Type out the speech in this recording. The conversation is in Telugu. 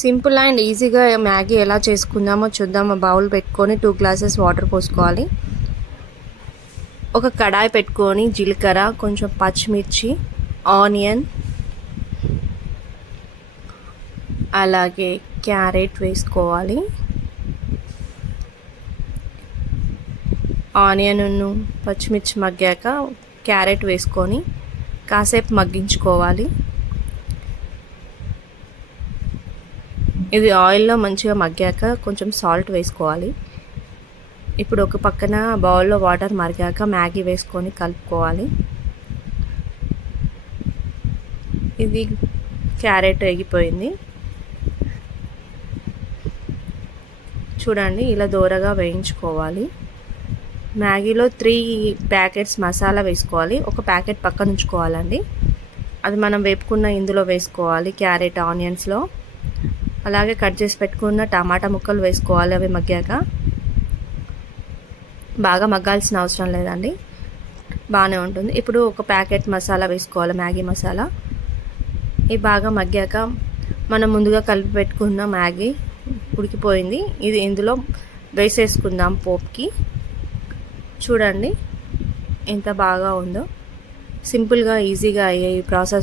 సింపుల్ అండ్ ఈజీగా మ్యాగీ ఎలా చేసుకుందామో చూద్దామో. బౌల్ పెట్టుకొని టూ గ్లాసెస్ వాటర్ పోసుకోవాలి. ఒక కడాయి పెట్టుకొని జీలకర్ర కొంచెం పచ్చిమిర్చి ఆనియన్ అలాగే క్యారెట్ వేసుకోవాలి. ఆనియన్ పచ్చిమిర్చి మగ్గాక క్యారెట్ వేసుకొని కాసేపు మగ్గించుకోవాలి. ఇది ఆయిల్లో మంచిగా మగ్గాక కొంచెం సాల్ట్ వేసుకోవాలి. ఇప్పుడు ఒక పక్కన బౌల్లో వాటర్ మరిగాక మ్యాగీ వేసుకొని కలుపుకోవాలి. ఇది క్యారెట్ ఎగిపోయింది చూడండి ఇలా దూరగా వేయించుకోవాలి. మ్యాగీలో త్రీ ప్యాకెట్స్ మసాలా వేసుకోవాలి. ఒక ప్యాకెట్ పక్కన ఉంచుకోవాలండి అది మనం వేపుకున్న ఇందులో వేసుకోవాలి క్యారెట్ ఆనియన్స్లో. అలాగే కట్ చేసి పెట్టుకున్న టమాటా ముక్కలు వేసుకోవాలి అవి మగ్గాక. బాగా మగ్గాల్సిన అవసరం లేదండి. బాగానే ఉంటుంది. ఇప్పుడు ఒక ప్యాకెట్ మసాలా వేసుకోవాలి మ్యాగీ మసాలా. ఇది బాగా మగ్గాక మనం ముందుగా కలిపి పెట్టుకున్న మ్యాగీ ఉడికిపోయింది. ఇది ఇందులో వేసేసుకుందాం పోప్కి. చూడండి ఎంత బాగా ఉందో. సింపుల్గా ఈజీగా అయ్యే ఈ ప్రాసెస్